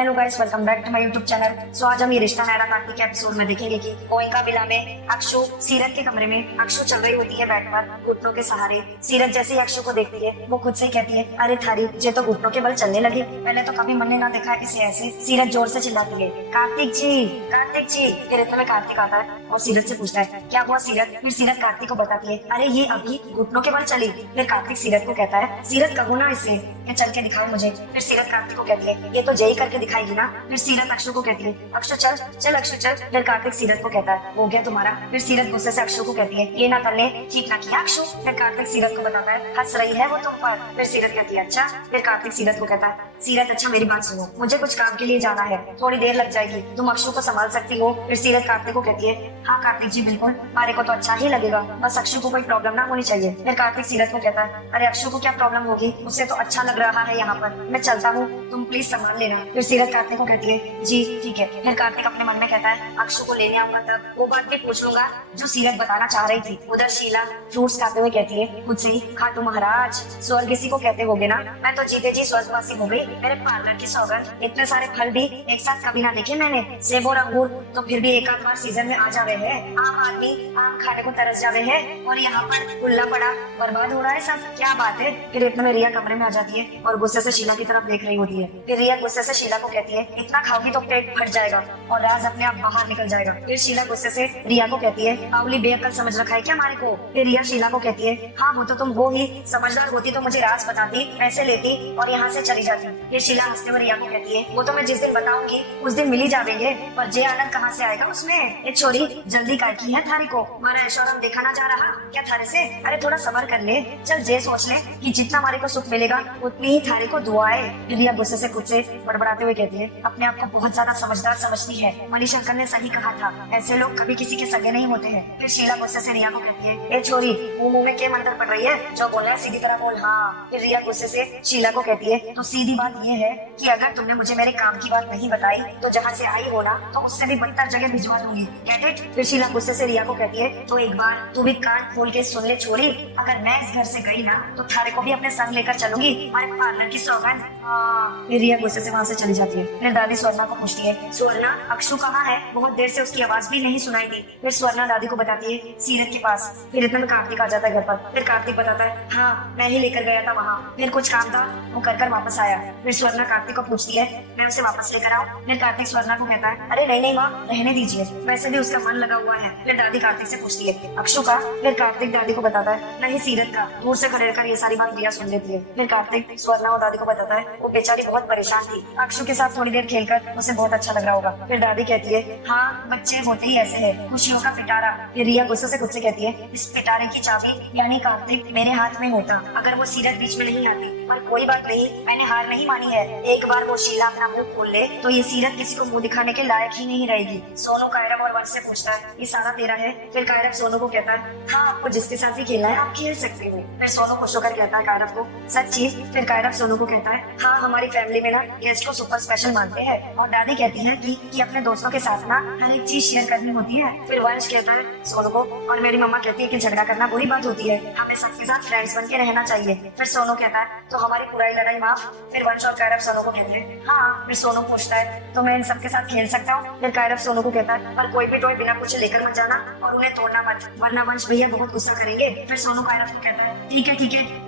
Hello guys, welcome back to my YouTube channel. So आज हम ये रिश्ता नायरा कार्तिक के एपिसोड में देखेंगे कि गोयनका विला में अक्षु सीरत के कमरे में अक्षु चल रही होती है बैठकर घुटनों के सहारे। सीरत जैसे ही अक्षु को देखती है वो खुद से कहती है, अरे थारी जे तो घुटनों के बल चलने लगे, मैंने तो कभी मन ने ना देखा इसे ऐसे। सीरत जोर से चिल्लाती है, कार्तिक जी, कार्तिक जी। फिर इतने में कार्तिक आता है और सीरत से पूछता है, क्या हुआ सीरत? फिर सीरत कार्तिक को बताती है, अरे ये अभी घुटनों के बल चली। फिर कार्तिक सीरत को कहता है, सीरत कहो ना इससे, ये चल के दिखाओ मुझे। फिर सीरत कार्तिक को कहती है, ये तो जय करके दिखाएगी ना। फिर सीरत अक्षु को कहती है, अक्षु चल चल अक्षु चल। फिर कार्तिक सीरत को कहता है, हो गया तुम्हारा। फिर सीरत गुस्से से अक्षु को कहती है, ये ना तन्ने ठीक ना किया अक्षु। फिर कार्तिक सीरत को बताता है, हंस रही है वो तुम पर। फिर सीरत कहती है, अच्छा। फिर कार्तिक सीरत को कहता है, सीरत अच्छा मेरी बात सुनो, मुझे कुछ काम के लिए जाना है, थोड़ी देर लग जाएगी, तुम अक्षु को संभाल सकती हो? फिर सीरत कार्तिक को कहती है, हाँ कार्तिक जी बिल्कुल, हमारे को तो अच्छा ही लगेगा, बस अक्षु को कोई प्रॉब्लम ना होनी चाहिए। फिर कार्तिक सीरत को कहता है, अरे अक्षु को क्या प्रॉब्लम होगी, उसे तो अच्छा लग रहा है यहाँ पर, मैं चलता हूँ, तुम प्लीज संभाल लेना। फिर सीरत कार्तिक को कहती है, जी ठीक है। फिर कार्तिक अपने मन में कहता है, अक्षु को लेने आऊंगा तब वो बात भी पूछ लूंगा जो सीरत बताना चाह रही थी। उधर शीला फ्रूट्स खाते हुए कहती है खुद से ही, खाटू महाराज स्वर्ग इसी को कहते होगे ना, मैं तो जीते जी स्वर्गवासी हो गई, मेरे पार्लर की सौगंध। इतने सारे फल भी एक साथ कभी ना देखे मैंने, सेब और अंगूर तो फिर भी एक आध बार सीजन में आ जावे है। आम आदमी आम खाने को तरस जावे है और यहाँ पर खुला पड़ा बर्बाद हो रहा है सब, क्या बात है। फिर इतने में रिया कमरे में आ जाती है और गुस्से से शीला की तरफ देख रही होती है। फिर रिया गुस्से से शीला को कहती है, इतना खाओगी तो पेट फट जाएगा और राज अपने आप बाहर निकल जाएगा। फिर शीला गुस्से से रिया को कहती है, बावली बेअक्ल समझ रखा है क्या हमारे को? फिर रिया शीला को कहती है, हाँ वो तो तुम हो ही, समझदार होती तो मुझे राज बताती, पैसे लेती और यहाँ से चली जाती। फिर शीला हंसते हुए रिया को कहती है, वो तो मैं जिस दिन बताऊंगी उस दिन मिल ही जावेंगे, पर जय आनंद कहाँ से आएगा उसमें? एक छोरी जल्दी काटकी है थारी को, हमारा ऐश्वर्य देखा ना जा रहा क्या थारे से? अरे थोड़ा सब्र कर ले, चल जय सोच ले कि जितना हमारे को सुख मिलेगा उतनी ही थारे को दुआएं। रिया गुस्से से खुद से बड़बड़ाते हुए कहती है, अपने आप को बहुत ज्यादा समझदार समझती है, मणिशंकर ने सही कहा था, ऐसे लोग कभी किसी के सगे नहीं होते हैं। फिर शीला गुस्से से रिया को कहती है, ए छोरी मुंह में क्या मंत्र पड़ रही है, जो बोल रहा है सीधी तरह बोल। हाँ। फिर रिया गुस्से से शीला को कहती है, तो सीधी बात ये है कि अगर तुमने मुझे मेरे काम की बात नहीं बताई तो जहाँ से आई हो ना तो उससे भी बदतर जगह भिजवा दूंगी, गेट इट? फिर शीला गुस्से से रिया को कहती है, तो एक बार तू भी कान खोल के सुन ले छोरी, अगर मैं इस घर से गई ना तो थारे को भी अपने संग लेकर चलूंगी, हमारे पार्लर की सौगंध। फिर रिया गुस्से से वहाँ से चली जाती है। फिर दादी स्वर्णा को पूछती है, स्वर्णा अक्षु कहाँ है? बहुत देर से उसकी आवाज भी नहीं सुनाई दी। फिर स्वर्णा दादी को बताती है, सीरत के पास। फिर इतने में कार्तिक आ जाता है घर पर। फिर कार्तिक बताता है, हाँ मैं ही लेकर गया था वहाँ, फिर कुछ काम था वो कर वापस आया। फिर स्वर्णा कार्तिक को पूछती है, मैं उसे वापस लेकर आऊँ? फिर कार्तिक स्वर्णा को कहता है, अरे नहीं नहीं माँ रहने दीजिए, वैसे भी उसका मन लगा हुआ है। फिर दादी कार्तिक से पूछती है, अक्षु का? फिर कार्तिक दादी को बताता है, नहीं सीरत का। दूर से खड़े रहकर ये सारी बात रिया सुन लेती है। फिर कार्तिक स्वर्णा और दादी को बताता है, वो बेचारी बहुत परेशान थी, अक्षु के साथ थोड़ी देर खेलकर उसे बहुत अच्छा लग रहा होगा। फिर दादी कहती है, हाँ बच्चे होते ही ऐसे है, खुशियों का पिटारा। फिर रिया गुस्से से खुद से कहती है, इस पिटारे की चाबी यानी कार्तिक मेरे हाथ में होता, अगर वो सीरत बीच में नहीं आती। पर कोई बात नहीं, मैंने हार नहीं मानी है, एक बार वो शीला अपना मुंह खोल ले तो ये सीरत किसी को मुंह दिखाने के लायक ही नहीं रहेगी। सोनू कायरव और वंश से पूछता है, ये सारा तेरा है? फिर कायरव सोनू को कहता है, हाँ आपको जिसके साथ भी खेलना है आप खेल सकते हो। फिर सोनू खुश होकर कहता है कायरव को, सच्ची? फिर कायरव सोनू को कहता है, हाँ हमारी फैमिली में ना गेस्ट को सुपर स्पेशल मानते हैं, और दादी कहती है कि अपने दोस्तों के साथ ना हर एक चीज शेयर करनी होती है। फिर वंश कहता है सोनू को, और मेरी मम्मा कहती है कि झगड़ा करना बुरी बात होती है, हमें सबके साथ फ्रेंड्स बन के रहना चाहिए। फिर सोनू कहता है, तो हमारी पुरानी लड़ाई माफ? फिर वंश और कायरव सोनू को कहते हैं, हाँ। फिर सोनू पूछता है, तो मैं इन सबके साथ खेल सकता हूँ? फिर कायरव सोनू को कहता है, पर कोई भी टॉय बिना पूछे लेकर मत जाना और उन्हें तोड़ना मत, वरना वंश भैया बहुत गुस्सा करेंगे। फिर सोनू कायरव को कहता है, ठीक है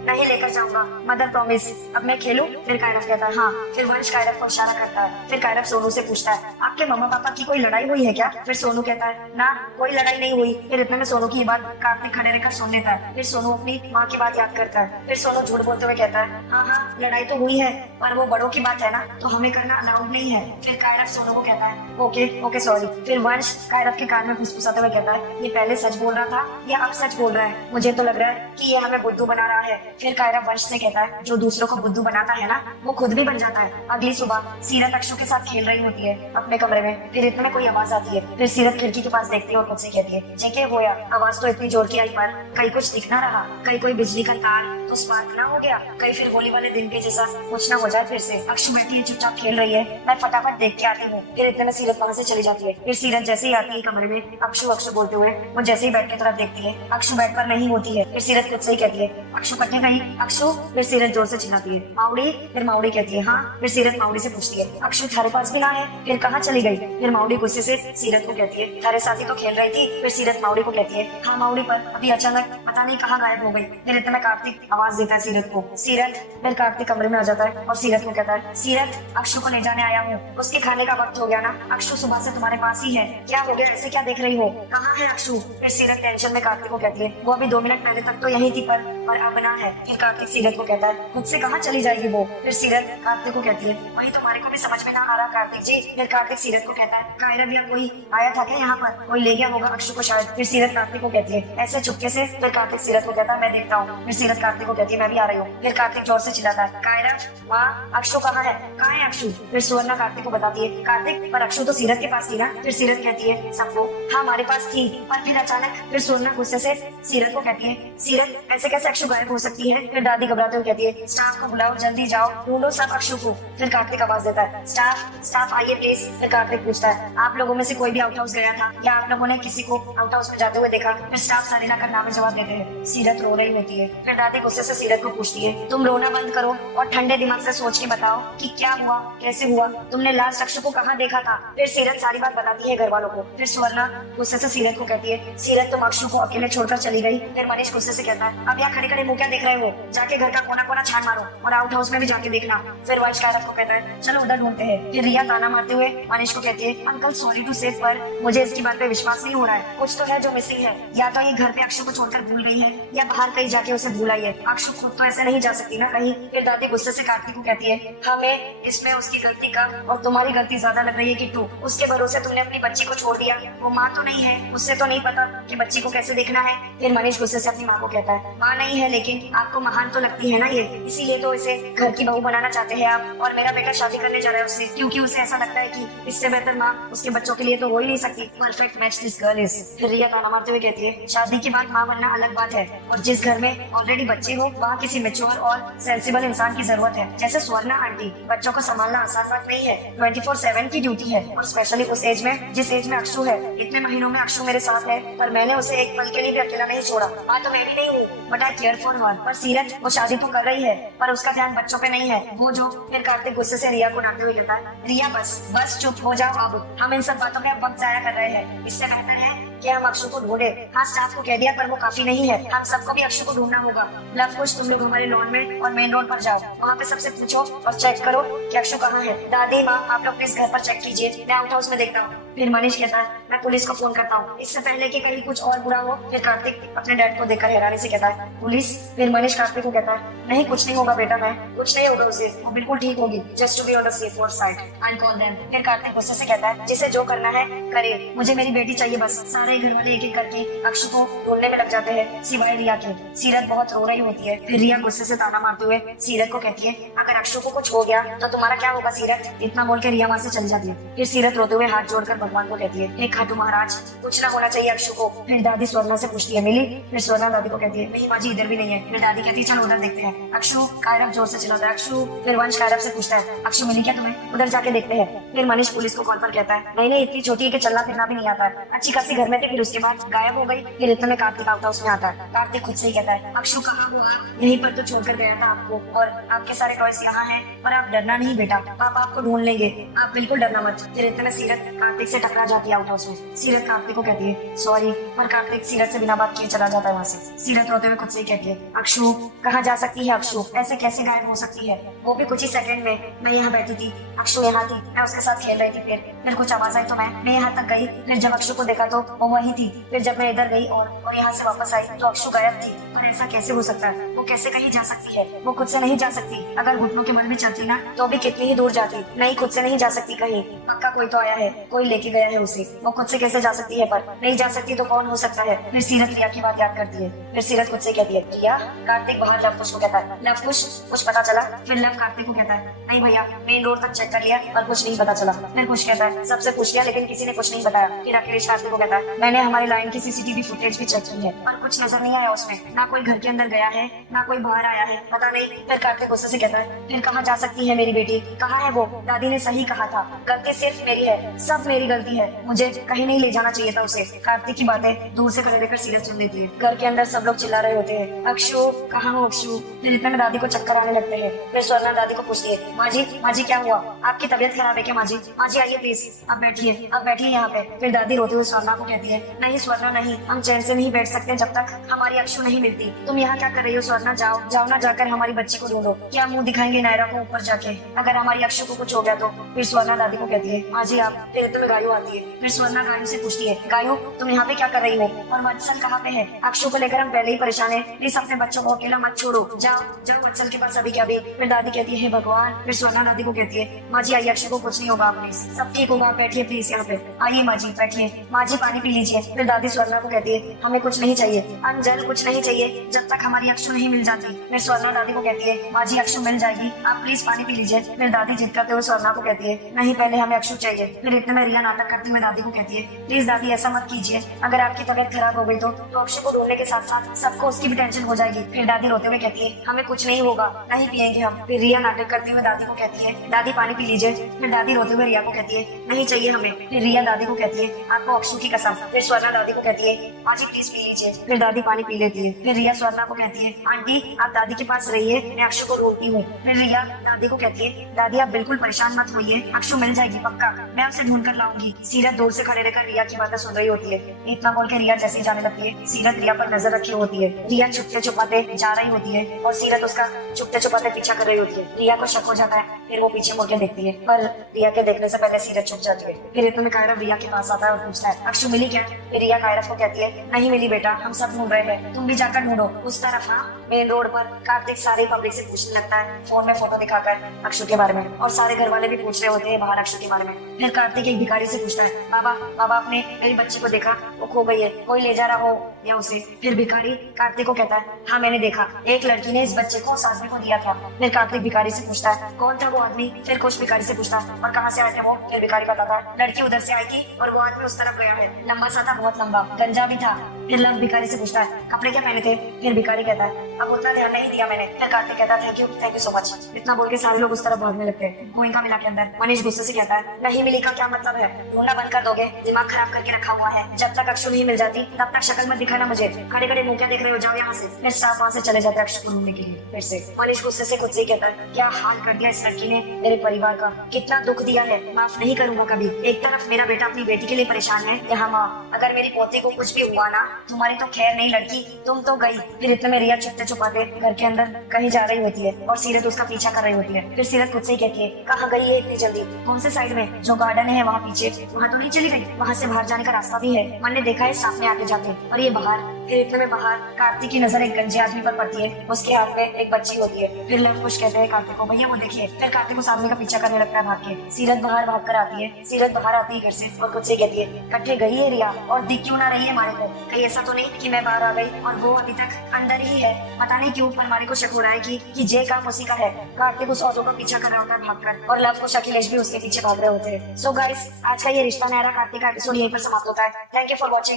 नहीं लेकर जाऊंगा, मदर प्रॉमिस। अब मैं खेलूं? फिर कायरव कहता है, हाँ। फिर वंश कायरव को इशारा करता है। फिर कायरव सोनू से पूछता है, आपके मम्मा पापा की कोई लड़ाई हुई है क्या? फिर सोनू कहता है, ना कोई लड़ाई नहीं हुई। फिर इतने में सोनू की ये बात कार्तिक खड़े रहकर सुन लेता है। फिर सोनू अपनी माँ की बात याद करता है। फिर सोनू झूठ बोलते हुए कहता है, हाँ लड़ाई तो हुई है, पर वो बड़ों की बात है ना, तो हमें करना अलाउड नहीं है। फिर कायरव सोनू को कहता है, ओके सॉरी। फिर वंश कायरव के कान में फुसफुसाते हुए कहता है, ये पहले सच बोल रहा था या अब सच बोल रहा है? मुझे तो लग रहा है कि ये हमें बुद्धू बना रहा है। फिर कायरव वंश से कहता है, जो दूसरों को बुद्धू बनाता है ना वो खुद भी बन जाता है। अगली सुबह सीरत अक्षु के साथ खेल रही होती है, अपने कमरे में। फिर इतने में कोई आवाज आती है। फिर सीरत खिड़की के पास देखती है और खुद से कहती है, जेके होया। आवाज तो इतनी जोर की आई पर कहीं कुछ दिख ना रहा। कहीं कोई बिजली का तार तो स्पार्क ना हो गया। कहीं फिर होली वाले दिन के जैसा कुछ ना हो जाए फिर से। अक्षु बैठी है, चुपचाप खेल रही है। मैं फटाफट देख के आती हूँ। फिर इतने में सीरत वहाँ से चली जाती है। फिर सीरत जैसे ही आती है कमरे में, अक्षु अक्षु बोलते हुए, वो जैसे ही बेड की तरफ देखती है, अक्षु बेड पर नहीं होती है। फिर सीरत खुद से ही कहती है, अक्षु कटे गई। अक्षु। फिर सीरत जोर से चिल्लाती है, माउड़ी। फिर माउड़ी कहती है, हाँ। फिर सीरत माउड़ी से पूछती है, अक्षु थारे पास भी ना है, फिर कहाँ चली गई। फिर माउड़ी गुस्से से सीरत को कहती है, थारे साथी तो खेल रही थी। फिर सीरत माउड़ी को कहती है, हाँ माउड़ी, पर अभी अचानक पता नहीं कहाँ गायब हो गई। फिर इतने में कार्तिक आवाज देता है सीरत को, सीरत। फिर कार्तिक कमरे में आ जाता है और सीरत को कहता है, सीरत अक्षु को ले जाने आया हूँ, उसके खाने का वक्त हो गया ना। अक्षु सुबह से तुम्हारे पास ही है, क्या हो गया, ऐसे क्या देख रही हो, कहाँ है अक्षु। फिर सीरत टेंशन में कार्तिक को कहती है, वो अभी 2 मिनट पहले तक तो यही थी पर अब ना है। फिर कार्तिक सीरत को कहता है, खुद से कहाँ चली जाएगी वो। फिर सीरत कार्तिक को कहती है, वही तुम्हारे को भी समझ में ना आ रहा कार्तिक जी। फिर कार्तिक सीरत को कहता है, कायरव या कोई आया था क्या यहाँ पर, कोई ले गया होगा अक्षु को शायद। फिर सीरत कार्तिक को कहती है, ऐसे चुपके से। फिर कार्तिक सीरत को कहता है, मैं देखता हूँ। फिर सीरत कार्तिक को कहती है, मैं भी आ रही हूँ। फिर कार्तिक जोर से चिल्लाता है, कायरव वहाँ अक्षु कहाँ है, कहाँ है अक्षु। फिर सुवर्णा कार्तिक को बताती है, कार्तिक पर अक्षु तो सीरत के पास थी ना। फिर सीरत कहती है सबको, हाँ हमारे पास थी, पर फिर अचानक। फिर सुवर्णा गुस्से से सीरत को कहती है, सीरत ऐसे कैसे अक्षु गायब हो सकती है। फिर दादी घबराते हुए कहती है, स्टाफ को बुलाओ, जल्दी जाओ, ढूंढो सब अक्षु को। फिर कार्तिक आवाज देता है, स्टाफ आइए प्लीज। फिर कार्तिक पूछता है, आप लोगों में से कोई भी आउट हाउस गया था या आप लोगों ने किसी को आउट हाउस में जाते हुए देखा। फिर स्टाफ सारीना का नाम जवाब देते हैं। सीरत रो रही होती है। फिर दादी गुस्से से सीरत को पूछती है, तुम रोना बंद करो और ठंडे दिमाग से सोच के बताओ कि क्या हुआ, कैसे हुआ, तुमने लास्ट अक्षु को कहाँ देखा था। फिर सीरत सारी बात बताती है घर वालों को। फिर सुवर्णा गुस्से से सीरत को कहती है, सीरत तुम अक्षु को अकेले छोड़कर चली गई। फिर मनीष गुस्से से कहता है, अब यहाँ खड़े खड़े मुंह क्या देख रहे हो, जाके घर का कोना कोना छान मारो और आउट हाउस में भी जाके देखना। फिर वाइस कायरव को कहता है, चलो उधर ढूंढते हैं। फिर रिया ताना मारते हुए मनीष को कहती है, अंकल सॉरी टू से, पर मुझे इसकी बात पे विश्वास नहीं हो रहा है, कुछ तो है जो मिसिंग है। या तो ये घर पे अक्षु को छोड़कर भूल गई है या बाहर कहीं जाके उसे भूल आई है। अक्षु खुद तो ऐसे नहीं जा सकती ना कहीं। फिर दादी गुस्से से कार्तिक को कहती है, हमें इसमें उसकी गलती का और तुम्हारी गलती ज्यादा लग रही है किट्टू। उसके भरोसे तुमने अपनी बच्ची को छोड़ दिया, वो माँ तो नहीं है, उससे तो नहीं पता कि बच्ची को कैसे देखना है। फिर मनीष गुस्से से अपनी माँ को कहता है, माँ नहीं है लेकिन आपको महान तो लगती है ना ये, इसीलिए तो इसे घर की बहू बनाना चाहते हैं आप। और मेरा बेटा शादी करने जा रहा है उससे, क्योंकि उसे ऐसा लगता है कि इससे बेहतर माँ उसके बच्चों के लिए तो हो ही नहीं सकती। Perfect match this girl is. फिर रिया ताना मारते हुए कहती है, शादी के बाद माँ बनना अलग बात है, और जिस घर में ऑलरेडी बच्चे हो वहाँ किसी मेच्योर और सेंसिबल इंसान की जरूरत है, जैसे स्वर्णा आंटी। बच्चों को संभालना आसान बात नहीं है, 24/7 की ड्यूटी है, और स्पेशली उस एज में जिस एज में अक्षु है। इतने महीनों में अक्षु मेरे साथ है, पर मैंने उसे एक पल के लिए भी अकेला नहीं छोड़ा। हाँ तो मैं भी नहीं हूँ, but I care for her. पर सीरत वो शादी तो कर रही है, पर उसका ध्यान बच्चों पे नहीं है, वो जो। फिर कार्तिक गुस्से से रिया को डांटते हुए कहता है, रिया बस चुप हो जाओ, अब हम इन सब बातों में अब वक्त जाया कर रहे हैं। इससे बेहतर है कि हम अक्षु को ढूंढे। हाँ स्टाफ को कह दिया, पर वो काफी नहीं है, हम सबको भी अक्षु को ढूंढना होगा। लव कुछ तुम लोग हमारे लॉन में और मेन रोड पर जाओ, वहाँ पे सबसे पूछो और चेक करो कि अक्षु कहाँ है। दादी माँ आप लोग प्लीज घर पर चेक कीजिए, मैं आउट हाउस में देखता हूँ। फिर मनीष कहता है, मैं पुलिस को फोन करता हूँ, इससे पहले कि कहीं कुछ और बुरा हो। फिर कार्तिक अपने डैड को देखकर हैरानी से कहता है, पुलिस। फिर मनीष कार्तिक को कहता है, नहीं कुछ नहीं होगा बेटा, मैं कुछ नहीं होगा उसे, वो बिल्कुल ठीक होगी, just to be on the safe side, I call them. फिर कार्तिक गुस्से से कहता है, जिसे जो करना है करे, मुझे मेरी बेटी चाहिए बस। सारे घर वाले एक एक करके अक्षु को ढूंढने में लग जाते हैं, सिवाय रिया के। सीरत बहुत रो रही होती है। फिर रिया गुस्से से ताना मारते हुए सीरत को कहती है, अगर अक्षु को कुछ हो गया तो तुम्हारा क्या होगा सीरत। इतना बोल के रिया वहाँ से चली जाती है। फिर सीरत रोते हुए हाथ जोड़कर भगवान को कहती है, हे खाटू महाराज कुछ ना होना चाहिए अक्षु को। फिर दादी स्वर्णा से पूछती है, मिली। फिर स्वर्णा दादी को कहती है, नहीं माँ जी इधर भी नहीं है। फिर दादी कहती है, चलो उधर देखते हैं। अक्षु। कायरव जोर से चिल्लाता है, अक्षु। फिर वंश कायरव से पूछता है, अक्षु मिली क्या तुम्हें, उधर जाके देखते हैं। फिर मनीष पुलिस को कॉल पर कहता है, नहीं इतनी छोटी है कि चलना फिरना भी नहीं आता है, अच्छी खासी घर में थी, फिर उसके बाद गायब हो गई। फिर इतने में कार्तिक आउट हाउस में आता है। कार्तिक खुद से ही कहता है, अक्षु कहाँ हुआ, यहीं पर तो छोड़कर गया था आपको, और आपके सारे टॉयस यहाँ हैं, पर आप डरना नहीं बेटा, पापा आपको ढूंढ लेंगे, आप बिल्कुल डरना मत। फिर इतने में सीरत कार्तिक से टकरा जाती है आउट हाउस में। सीरत कार्तिक को कहती है सॉरी, पर कार्तिक सीरत से बिना बात किए चला जाता है वहाँ से। सीरत रोते हुए खुद से ही कहती है, अक्षु कहाँ जा सकती है, अक्षु ऐसे कैसे गायब हो सकती है, वो भी कुछ ही सेकंड में। मैं यहाँ बैठी थी, अक्षु यहाँ थी, मैं उसके साथ खेल रही थी। फिर कुछ आवाज आई तो मैं यहाँ तक गई। फिर जब अक्षु को देखा तो वो वही थी। फिर जब मैं इधर गई और यहाँ से वापस आई तो अक्षु गायब थी। पर ऐसा कैसे हो सकता है, वो वो कैसे कहीं जा सकती है? वो खुद से नहीं जा सकती। अगर घुटनों के बल में चलती ना तो भी कितनी ही दूर जाती। नहीं, खुद से नहीं जा सकती कहीं। पक्का कोई तो आया है, कोई लेके गया है उसे। वो खुद से कैसे जा सकती है? पर नहीं जा सकती तो कौन हो सकता है? फिर सीरत रिया की बात याद करती है। फिर सीरत खुद से कहती है, रिया। कार्तिक बाहर लवकुश को कहता है, लवकुश कुछ पता चला? फिर लव कार्तिक को कहता है, नहीं भैया, मेन रोड तक चेक कर लिया पर कुछ नहीं पता चला। फिर कुछ कहता है, सबसे पूछ लिया लेकिन किसी ने कुछ नहीं बताया। फिर अखिलेश कार्तिक को कहता है, मैंने हमारी लाइन की सीसीटीवी फुटेज भी चेक की है पर कुछ नजर नहीं आया उसमें। ना कोई घर के अंदर गया है ना कोई बाहर आया है, पता नहीं। फिर कार्तिक गुस्से से कहता है, फिर कहाँ जा सकती है मेरी बेटी? कहाँ है वो? दादी ने सही कहा था, गलती सिर्फ मेरी है, सब मेरी गलती है। मुझे कहीं नहीं ले जाना चाहिए था उसे। कार्तिक की बातें दूर से खड़े रहकर सीरत सुन लेती है। घर के अंदर सब लोग चिल्ला रहे होते हैं, अक्षु कहाँ हो अक्षु? फिर इतने में दादी को चक्कर आने लगते हैं। फिर स्वर्णा दादी को पूछती है, माँ जी क्या हुआ? आपकी तबीयत खराब है क्या माँ जी? माँ जी आइए प्लीज, अब बैठिए यहाँ पे। फिर दादी रोते हुए स्वर्णा को कहती है, नहीं स्वर्णा नहीं, हम चैन से नहीं बैठ सकते जब तक हमारी अक्षु नहीं मिलती। तुम यहाँ क्या कर रही हो स्वर्णा? जाओ ना, जाकर हमारी बच्ची को ढूंढो। क्या मुंह दिखाएंगे नायरा को ऊपर जाके अगर हमारी अक्षु को कुछ हो गया तो? फिर स्वर्णा दादी को कहती है, माँ जी आप। फिर तुम्हें गायू आती है। फिर स्वर्णा गायू से पूछती है, गायू तुम यहाँ पे क्या कर रही हो? और वत्सल कहाँ पे है? अक्षु को लेकर हम पहले ही परेशान है, प्लीज अपने बच्चों को अकेला मत छोड़ो। जाओ वत्सल के पास अभी क्या भी। फिर दादी कहती है, भगवान। फिर स्वर्णा दादी को कहती है, माँ जी आइए, अक्षु को कुछ नहीं होगा, प्लीज सब ठीक होगा, बैठिए प्लीज यहाँ पे। आइए माँ जी बैठिए। माँ जी पानी पी लीजिए। फिर दादी स्वर्णा को कहती है, हमें कुछ नहीं चाहिए, अंजल कुछ नहीं चाहिए जब तक हमारी अक्षु नहीं मिल जाती। फिर स्वर्णा दादी को कहती है, माँ जी अक्षु मिल जाएगी, आप प्लीज पानी पी लीजिए। फिर दादी जिद करते हुए स्वर्णा को कहती है, नहीं पहले हमें अक्षु चाहिए। फिर इतने में रिया नाटक करते हुए दादी को कहती है, प्लीज दादी ऐसा मत कीजिए, अगर आपकी तबीयत खराब हो गई तो अक्षु को ढूंढने के साथ साथ सबको उसकी भी टेंशन हो जाएगी। फिर दादी रोते हुए कहती है, हमें कुछ नहीं होगा, नहीं पिएंगे हम। फिर रिया नाटक करते हुए दादी को कहती है, दादी पानी पी लीजिए। फिर दादी रोते हुए रिया को कहती है, नहीं चाहिए हमें। फिर रिया दादी को कहती है, आपको अक्षु की कसम। फिर स्वर्णा दादी को कहती है, माँ जी प्लीज पी लीजिए। फिर दादी पानी पी लेती है। फिर रिया स्वर्णा को कहती है, आंटी आप दादी के पास रहिए, मैं अक्षु को ढूंढती हूँ। फिर रिया दादी को कहती है, दादी आप बिल्कुल परेशान मत होइए, अक्षु मिल जाएगी पक्का, मैं उसे ढूंढ कर लाऊंगी। सीरत दूर से खड़े रहकर रिया की बातें सुन रही होती है। इतना बोल के रिया जैसे ही जाने लगती है, सीरत रिया पर नजर रखी होती है। रिया छुपते छुपाते जा रही होती है और सीरत उसका छुपते छुपाते पीछा कर रही होती है। रिया को शक हो जाता है, फिर वो पीछे मुड़ के देखती है, पर रिया के देखने से पहले सीरत छुप जाती है। फिर इतने में कायरव रिया के पास आता है और पूछता है, अक्षु मिली क्या? फिर रिया कायरव को कहती है, नहीं मिली बेटा, हम सब ढूंढ रहे हैं, तुम भी जाकर ढूंढो। उस तरफ मेन रोड पर कार्तिक सारे पब्लिक से पूछने लगता है, फोन में फोटो दिखाकर अक्षु के बारे में, और सारे घर वाले भी पूछ रहे होते हैं बाहर अक्षु के बारे में। फिर कार्तिक एक भिखारी से पूछता है, बाबा आपने मेरी बच्ची को देखा? वो खो गई है, कोई ले जा रहा हो या उसे? फिर भिखारी कार्तिक को कहता है, हाँ मैंने देखा, एक लड़की ने इस बच्चे को उस आदमी को दिया था। फिर कार्तिक भिखारी से पूछता है, कौन था वो आदमी? फिर कुछ भिखारी से पूछता है, और कहाँ से आए थे वो? फिर भिखारी बताता है, लड़की उधर से आई थी और वो आदमी उस तरफ गया है, लंबा सा था, बहुत लंबा, गंजा भी था। फिर लव भिखारी से पूछता है, कपड़े क्या पहने थे? फिर भिखारी कहता है, अब उतना ध्यान नहीं दिया मैंने। फिर कार्तिक कहता है, थैंक यू सो मच। इतना बोल के सारे लोग उस तरफ भागने लगते हैं। गोइंका मिला के अंदर मनीष गुस्से से कहता है, नहीं मिली का क्या मतलब है? ढूंढना बंद कर दोगे? दिमाग खराब करके रखा हुआ है, जब तक अक्षु नहीं मिल जाती तब तक शक्ल मत दिखाना मुझे। खड़े खड़े मुंह क्या देख रहे हो, जाओ यहाँ से। फिर साफ वहाँ से चले जाते हैं अक्षु को ढूंढने के लिए। फिर से मनीष गुस्से से खुद से कहता है, क्या हाल कर दिया इस लड़की ने मेरे परिवार का, कितना दुख दिया है, माफ नहीं करूंगा कभी। एक तरफ मेरा बेटा अपनी बेटी के लिए परेशान है, यहाँ माँ अगर मेरी पोती को कुछ भी हुआ ना, तुम्हारी तो खैर नहीं लड़की, तुम तो गई। फिर इतने में रिया छुपते छुपाते घर के अंदर कहीं जा रही होती है और सीरत उसका पीछा कर रही होती है। फिर सीरत खुद से ही कहती है, कहाँ गई है इतनी जल्दी? कौन से साइड में? जो गार्डन है वहाँ पीछे, वहाँ तो नहीं चली गई? वहाँ से बाहर जाने का रास्ता भी है, मैंने देखा है सामने आते जाते। और ये बाहर। फिर इतने में बाहर कार्तिक की नजर एक गंजे आदमी पर पड़ती है, उसके हाथ में एक बच्ची होती है। फिर लव कुश कहते हैं कार्तिक को, भैया वो देखिए। फिर कार्तिक उस आदमी का पीछा करने लगता है भाग के। सीरत बाहर भाग कर आती है। सीरत बाहर आती है घर से और खुद से कहती है, कट्ठे गई है रिया और दिख क्यों ना रही है हमारे को? कहीं ऐसा तो नहीं कि मैं बाहर आ गई और वो अभी तक अंदर ही है? पता नहीं क्यों पर हमारे को शक हो रहा है कि जे काम उसी का है। कार्तिक उस ऑटो का पीछा कर रहा होता है भागकर, और लव कुश अखिलेश भी उसके पीछे भाग रहे होते हैं। सो गाइस, आज का ये रिश्ता न्यारा कार्तिक का एपिसोड यहीं पर समाप्त होता है। Thank you for watching.